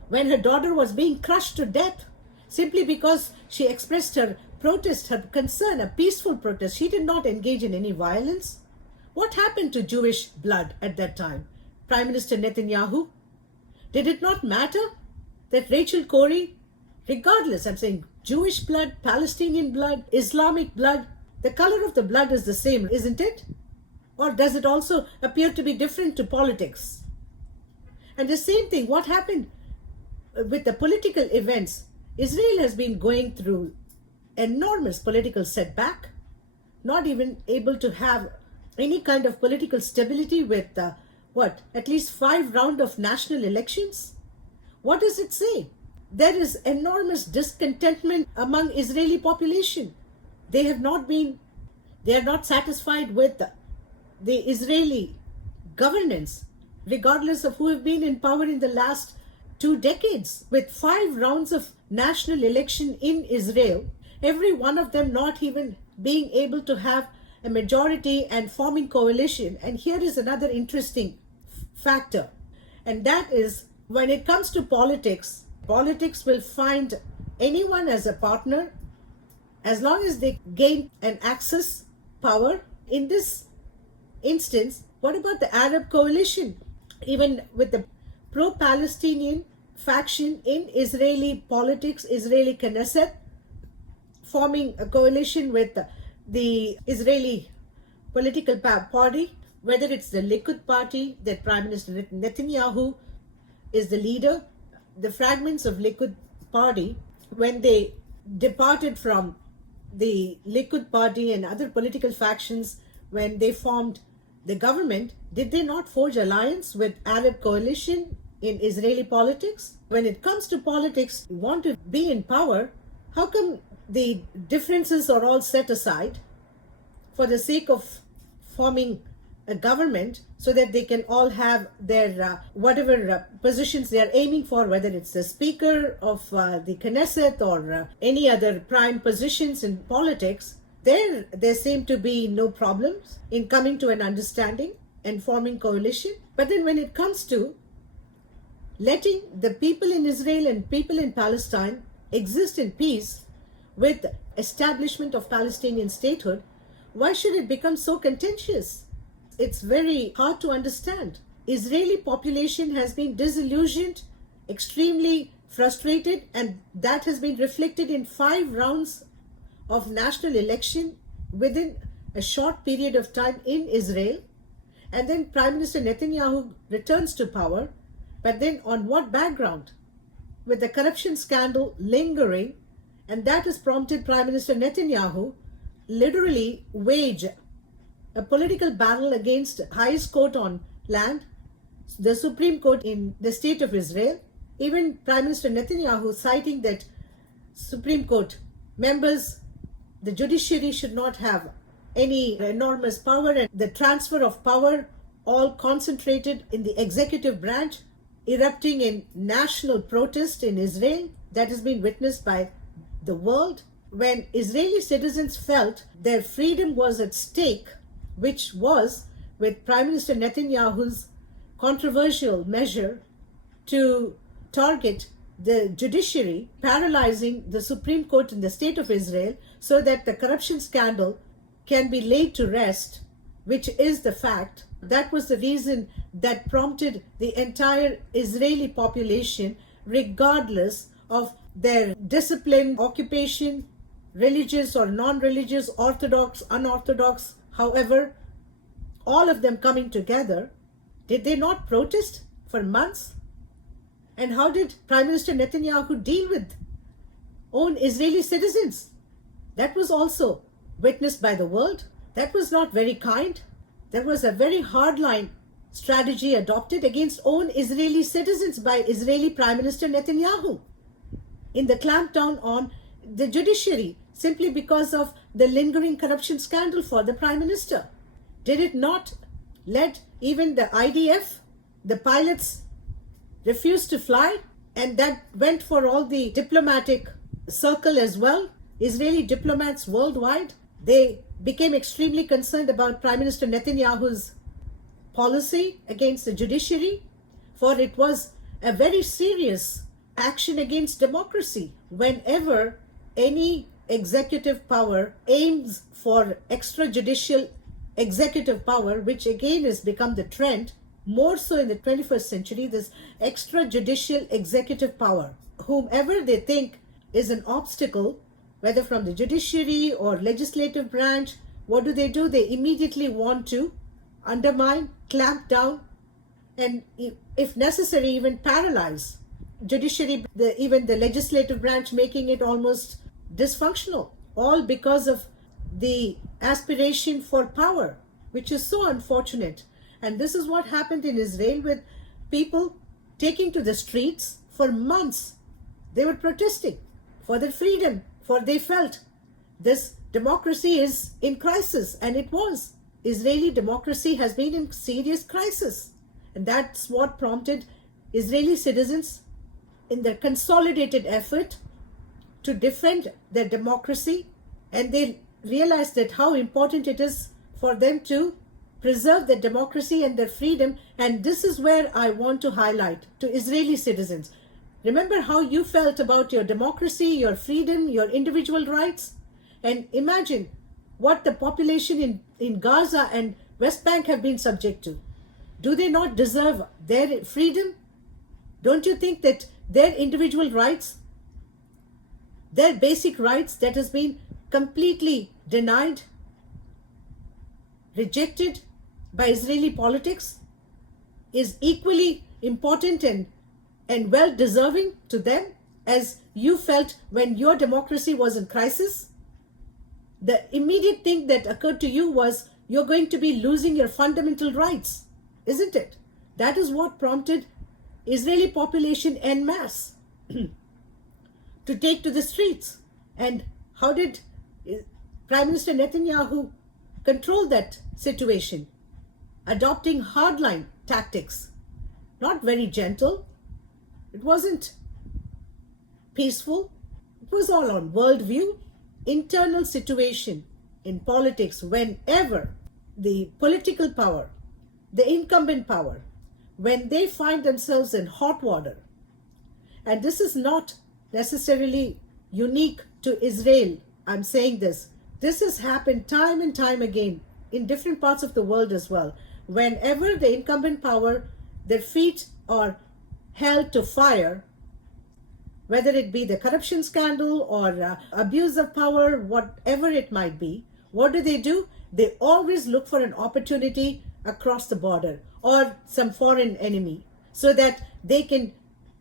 when her daughter was being crushed to death simply because she expressed her protest, her concern, a peaceful protest? She did not engage in any violence. What happened to Jewish blood at that time? Prime Minister Netanyahu? Did it not matter that Rachel Corrie, regardless, I'm saying Jewish blood, Palestinian blood, Islamic blood, the color of the blood is the same, isn't it? Or does it also appear to be different to politics? And the same thing, what happened with the political events? Israel has been going through enormous political setback, not even able to have any kind of political stability with at least 5 rounds of national elections? What does it say? There is enormous discontentment among Israeli population. They are not satisfied with the Israeli governance, regardless of who have been in power in the last 2 decades. With 5 rounds of national election in Israel, every one of them not even being able to have a majority and forming coalition. And here is another interesting factor, and that is, when it comes to politics will find anyone as a partner as long as they gain an access power. In this instance, what about the Arab coalition? Even with the pro-Palestinian faction in Israeli politics, Israeli Knesset, forming a coalition with the Israeli political party, whether it's the Likud party that Prime Minister Netanyahu is the leader, the fragments of Likud party, when they departed from the Likud party and other political factions, when they formed the government, did they not forge alliance with Arab coalition in Israeli politics? When it comes to politics, you want to be in power, how come the differences are all set aside for the sake of forming a government so that they can all have their whatever positions they are aiming for, whether it's the Speaker of the Knesset or any other prime positions in politics? There seem to be no problems in coming to an understanding and forming coalition. But then when it comes to letting the people in Israel and people in Palestine exist in peace with establishment of Palestinian statehood, why should it become so contentious? it's very hard to understand. Israeli population has been disillusioned, extremely frustrated, and that has been reflected in 5 rounds of national election within a short period of time in Israel. And then Prime Minister Netanyahu returns to power, but then on what background? With the corruption scandal lingering, and that has prompted Prime Minister Netanyahu literally wage a political battle against highest court on land, the Supreme Court in the state of Israel. Even Prime Minister Netanyahu citing that Supreme Court members, the judiciary should not have any enormous power, and the transfer of power all concentrated in the executive branch, erupting in national protest in Israel that has been witnessed by the world. When Israeli citizens felt their freedom was at stake, which was with Prime Minister Netanyahu's controversial measure to target the judiciary, paralyzing the Supreme Court in the state of Israel so that the corruption scandal can be laid to rest, which is the fact. That was the reason that prompted the entire Israeli population, regardless of their discipline, occupation, religious or non-religious, orthodox, unorthodox, however, all of them coming together. Did they not protest for months? And how did Prime Minister Netanyahu deal with own Israeli citizens? That was also witnessed by the world. That was not very kind. There was a very hardline strategy adopted against own Israeli citizens by Israeli Prime Minister Netanyahu in the clampdown on the judiciary, simply because of the lingering corruption scandal for the Prime Minister. Did it not let even the IDF, the pilots, refuse to fly? And that went for all the diplomatic circle as well. Israeli diplomats worldwide, they became extremely concerned about Prime Minister Netanyahu's policy against the judiciary, for it was a very serious action against democracy. Whenever any executive power aims for extrajudicial executive power, which again has become the trend, more so in the 21st century, this extrajudicial executive power, whomever they think is an obstacle, whether from the judiciary or legislative branch, what do? They immediately want to undermine, clamp down, and if necessary, even paralyze judiciary, even the legislative branch, making it almost dysfunctional, all because of the aspiration for power, which is so unfortunate. And this is what happened in Israel, with people taking to the streets for months. They were protesting for their freedom, for they felt this democracy is in crisis, and it was. Israeli democracy has been in serious crisis, and that's what prompted Israeli citizens in their consolidated effort to defend their democracy, and they realized that how important it is for them to preserve their democracy and their freedom. And this is where I want to highlight to Israeli citizens. Remember how you felt about your democracy, your freedom, your individual rights, and imagine what the population in Gaza and West Bank have been subject to. Do they not deserve their freedom? Don't you think that their individual rights, their basic rights that has been completely denied, rejected by Israeli politics, is equally important and well deserving to them as you felt when your democracy was in crisis? The immediate thing that occurred to you was you're going to be losing your fundamental rights, isn't it? That is what prompted Israeli population en masse to take to the streets. And how did Prime Minister Netanyahu control that situation? Adopting hardline tactics, not very gentle. It wasn't peaceful. It was all on worldview, internal situation in politics. Whenever the political power, the incumbent power, when they find themselves in hot water, and this is not necessarily unique to Israel, I'm saying this has happened time and time again in different parts of the world as well. whenever the incumbent power, their feet are held to fire, whether it be the corruption scandal or abuse of power, whatever it might be, what do? They always look for an opportunity across the border or some foreign enemy so that they can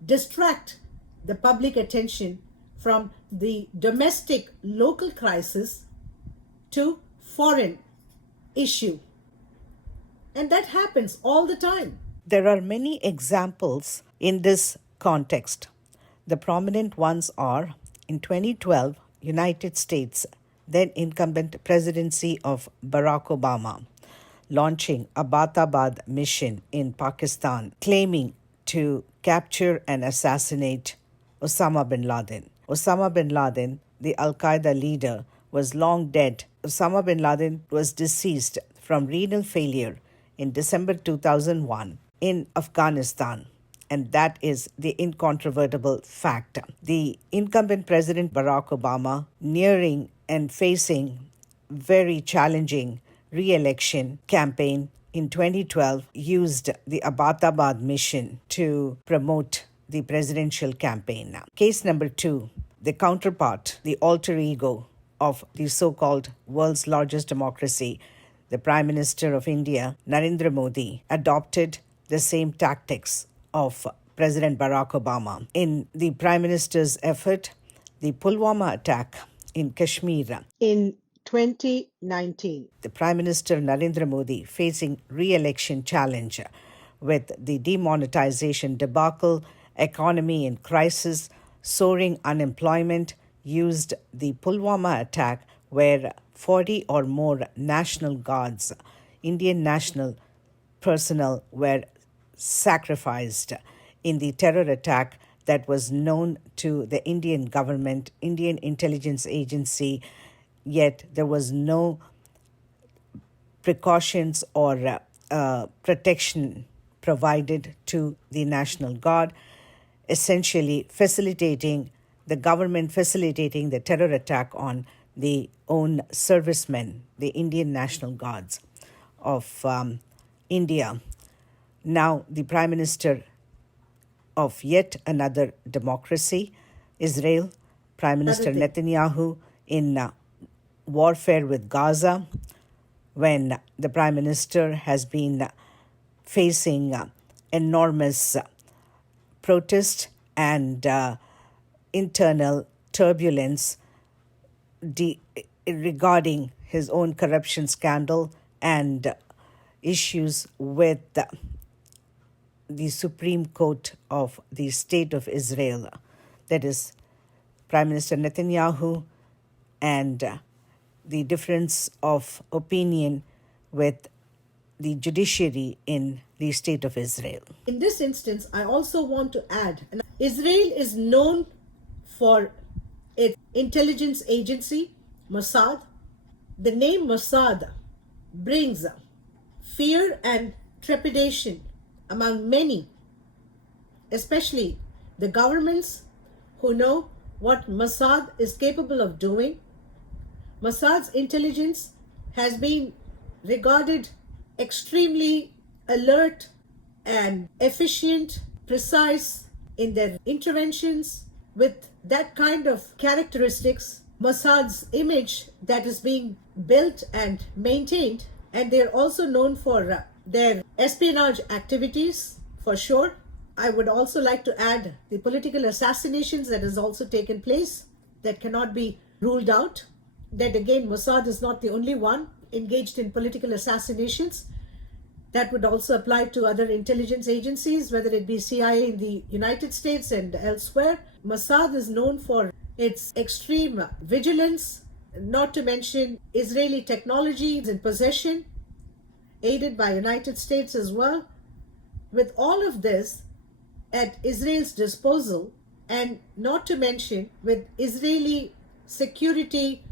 distract the public attention from the domestic local crisis to foreign issue. And that happens all the time. There are many examples in this context. The prominent ones are in 2012, United States, then incumbent presidency of Barack Obama, launching a Abbottabad mission in Pakistan, claiming to capture and assassinate Osama bin Laden. Osama bin Laden, the Al-Qaeda leader, was long dead. Osama bin Laden was deceased from renal failure in December 2001 in Afghanistan. And that is the incontrovertible fact. The incumbent President Barack Obama, nearing and facing very challenging re-election campaign in 2012, used the Abbottabad mission to promote the presidential campaign. Now, case number 2, the counterpart, the alter ego of the so-called world's largest democracy, the Prime Minister of India, Narendra Modi, adopted the same tactics of President Barack Obama. In the Prime Minister's effort, the Pulwama attack in Kashmir. In 2019, The Prime Minister Narendra Modi, facing re-election challenge with the demonetization debacle, economy in crisis, soaring unemployment, used the Pulwama attack where 40 or more National Guards, Indian national personnel, were sacrificed in the terror attack that was known to the Indian government, Indian intelligence agency, yet there was no precautions or protection provided to the National Guard, essentially facilitating the terror attack on the own servicemen, the Indian National Guards of India. Now the Prime Minister of yet another democracy, Israel, Prime Minister Netanyahu, in warfare with Gaza, when the Prime Minister has been facing enormous protest and internal turbulence regarding his own corruption scandal and issues with the Supreme Court of the State of Israel, that is Prime Minister Netanyahu, and the difference of opinion with the judiciary in the State of Israel. In this instance, I also want to add, Israel is known for its intelligence agency, Mossad. The name Mossad brings fear and trepidation among many, especially the governments who know what Mossad is capable of doing. Mossad's intelligence has been regarded extremely alert and efficient, precise in their interventions. With that kind of characteristics, Mossad's image that is being built and maintained, and they're also known for their espionage activities, for sure. I would also like to add the political assassinations that has also taken place that cannot be ruled out. That again, Mossad is not the only one engaged in political assassinations. That would also apply to other intelligence agencies, whether it be CIA in the United States and elsewhere. Mossad is known for its extreme vigilance, not to mention Israeli technology in possession, aided by United States as well. With all of this at Israel's disposal, and not to mention with Israeli security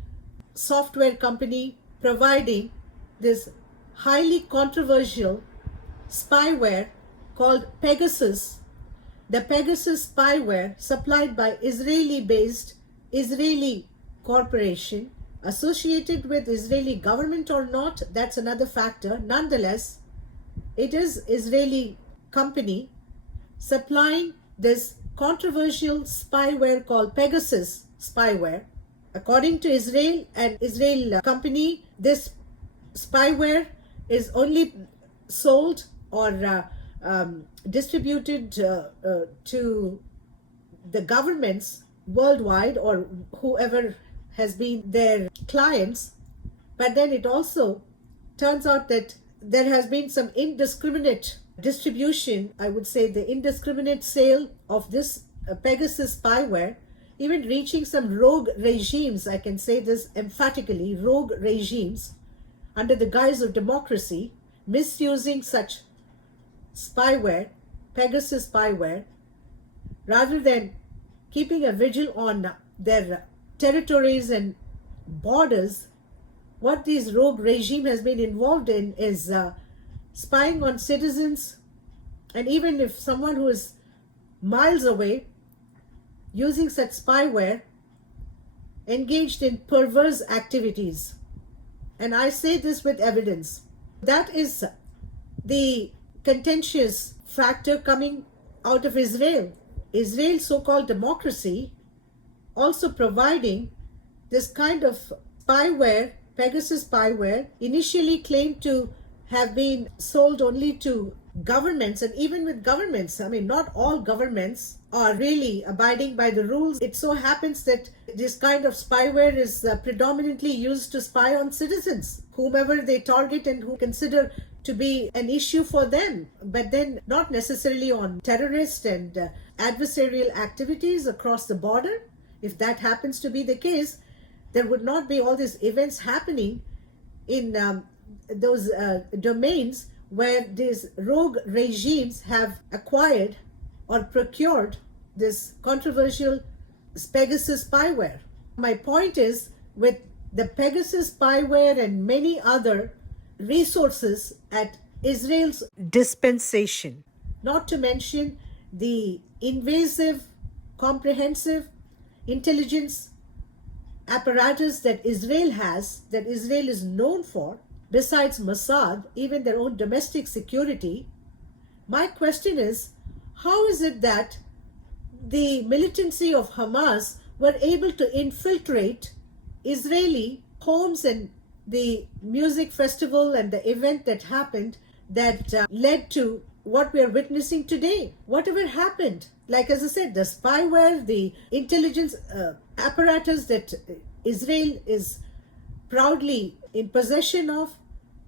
software company providing this highly controversial spyware called Pegasus. The Pegasus spyware supplied by Israeli-based Israeli corporation, associated with Israeli government or not, that's another factor. Nonetheless, it is Israeli company supplying this controversial spyware called Pegasus spyware. According to Israel, an Israel company, this spyware is only sold or distributed to the governments worldwide or whoever has been their clients. But then it also turns out that there has been some indiscriminate distribution, I would say the indiscriminate sale of this Pegasus spyware, even reaching some rogue regimes, I can say this emphatically, rogue regimes under the guise of democracy, misusing such spyware, Pegasus spyware, rather than keeping a vigil on their territories and borders. What this rogue regime has been involved in is spying on citizens, and even if someone who is miles away, using such spyware, engaged in perverse activities. And I say this with evidence. That is the contentious factor coming out of Israel. Israel's so-called democracy also providing this kind of spyware, Pegasus spyware, initially claimed to have been sold only to governments, and even with governments, I mean, not all governments are really abiding by the rules. It so happens that this kind of spyware is predominantly used to spy on citizens, whomever they target and who consider to be an issue for them, but then not necessarily on terrorist and adversarial activities across the border. If that happens to be the case, there would not be all these events happening in those domains where these rogue regimes have acquired or procured this controversial Pegasus spyware. My point is, with the Pegasus spyware and many other resources at Israel's Dispensation. not to mention the invasive, comprehensive intelligence apparatus that Israel has, that Israel is known for, besides Mossad, even their own domestic security. My question is, how is it that the militancy of Hamas were able to infiltrate Israeli homes and the music festival and the event that happened that led to what we are witnessing today? Whatever happened, like as I said, the spyware, the intelligence apparatus that Israel is proudly in possession of,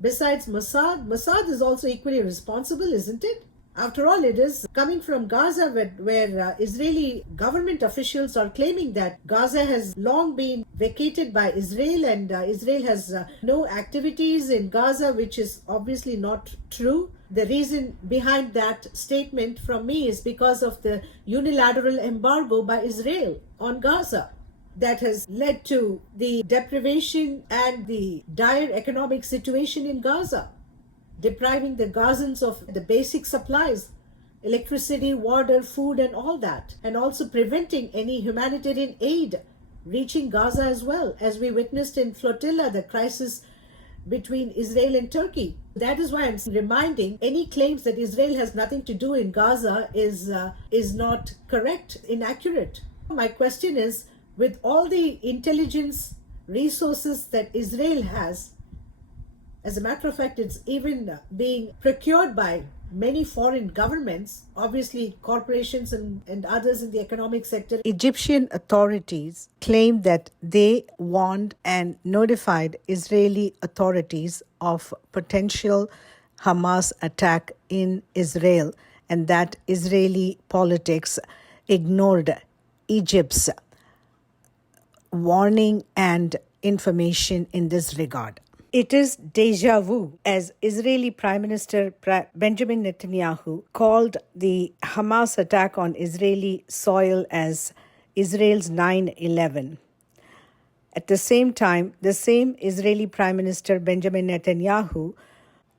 besides Mossad. Mossad is also equally responsible, isn't it? After all, it is coming from Gaza, where Israeli government officials are claiming that Gaza has long been vacated by Israel, and Israel has no activities in Gaza, which is obviously not true. The reason behind that statement from me is because of the unilateral embargo by Israel on Gaza that has led to the deprivation and the dire economic situation in Gaza, depriving the Gazans of the basic supplies, electricity, water, food, and all that, and also preventing any humanitarian aid reaching Gaza as well, as we witnessed in Flotilla, the crisis between Israel and Turkey. That is why I'm reminding any claims that Israel has nothing to do in Gaza is not correct, inaccurate. My question is, with all the intelligence resources that Israel has, as a matter of fact, it's even being procured by many foreign governments, obviously corporations and others in the economic sector. Egyptian authorities claim that they warned and notified Israeli authorities of potential Hamas attack in Israel, and that Israeli politics ignored Egypt's warning and information in this regard. It is deja vu, as Israeli Prime Minister Benjamin Netanyahu called the Hamas attack on Israeli soil as Israel's 9/11. At the same time, the same Israeli Prime Minister Benjamin Netanyahu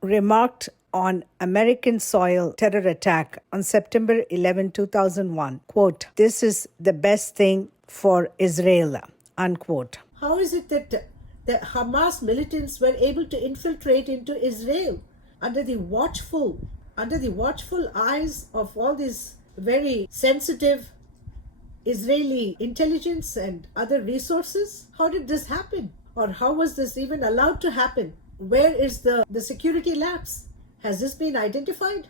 remarked on American soil terror attack on September 11, 2001, quote, "This is the best thing for Israel," unquote. How is it that the Hamas militants were able to infiltrate into Israel? under the watchful eyes of all these very sensitive Israeli intelligence and other resources? How did this happen? Or how was this even allowed to happen? Where is the security lapse? Has this been identified?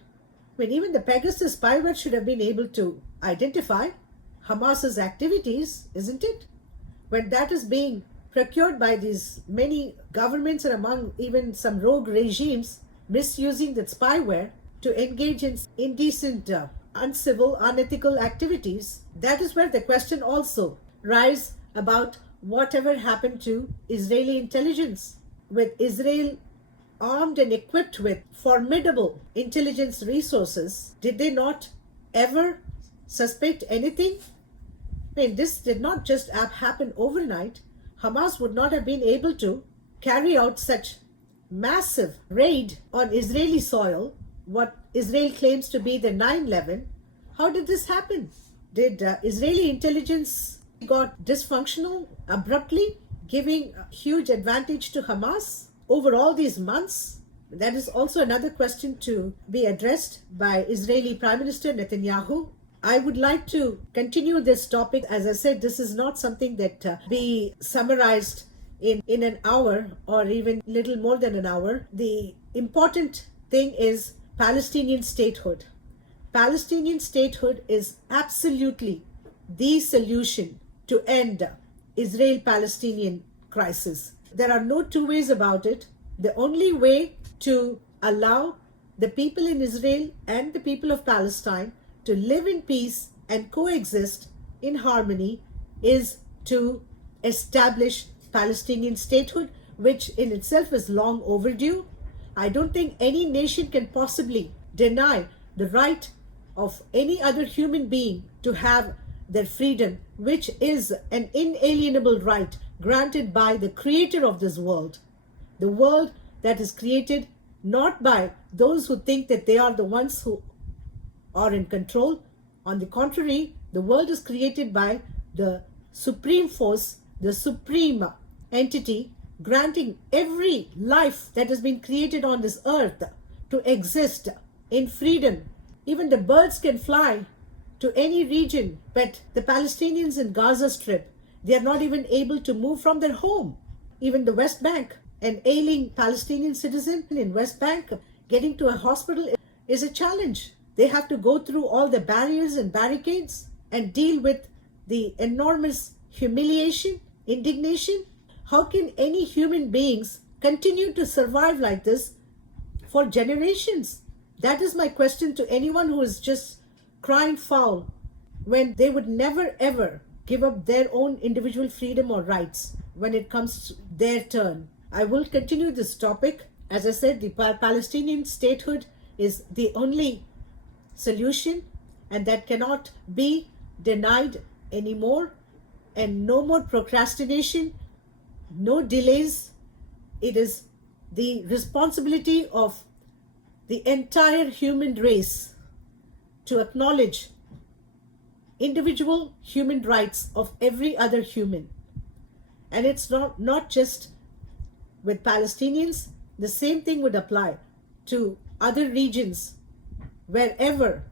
When even the Pegasus spyware should have been able to identify Hamas's activities, isn't it? When that is being procured by these many governments and among even some rogue regimes misusing that spyware to engage in indecent, uncivil, unethical activities, that is where the question also rises about whatever happened to Israeli intelligence. With Israel armed and equipped with formidable intelligence resources, did they not ever suspect anything? I mean, this did not just happen overnight. Hamas would not have been able to carry out such massive raid on Israeli soil, what Israel claims to be the 9/11. How did this happen? Did Israeli intelligence got dysfunctional abruptly, giving a huge advantage to Hamas over all these months? That is also another question to be addressed by Israeli Prime Minister Netanyahu. I would like to continue this topic. As I said, this is not something that be summarized in an hour or even little more than an hour. The important thing is Palestinian statehood. Palestinian statehood is absolutely the solution to end Israel-Palestinian crisis. There are no two ways about it. The only way to allow the people in Israel and the people of Palestine to live in peace and coexist in harmony is to establish Palestinian statehood, which in itself is long overdue. I don't think any nation can possibly deny the right of any other human being to have their freedom, which is an inalienable right granted by the creator of this world. The world that is created not by those who think that they are the ones who are in control. On the contrary, the world is created by the supreme force, the supreme entity, granting every life that has been created on this earth to exist in freedom. Even the birds can fly to any region, but the Palestinians in Gaza Strip, they are not even able to move from their home. Even the West Bank, an ailing Palestinian citizen in West Bank getting to a hospital is a challenge. They have to go through all the barriers and barricades and deal with the enormous humiliation, indignation. How can any human beings continue to survive like this for generations? That is my question to anyone who is just crying foul when they would never ever give up their own individual freedom or rights when it comes to their turn. I will continue this topic. As I said, the Palestinian statehood is the only solution, and that cannot be denied anymore, and no more procrastination, no delays. It is the responsibility of the entire human race to acknowledge individual human rights of every other human. And it's not just with Palestinians. The same thing would apply to other regions wherever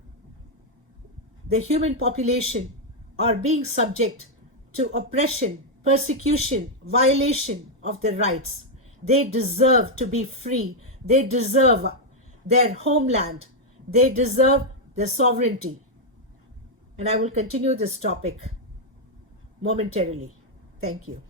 the human population are being subject to oppression, persecution, violation of their rights. They deserve to be free. They deserve their homeland. They deserve their sovereignty. And I will continue this topic momentarily. Thank you.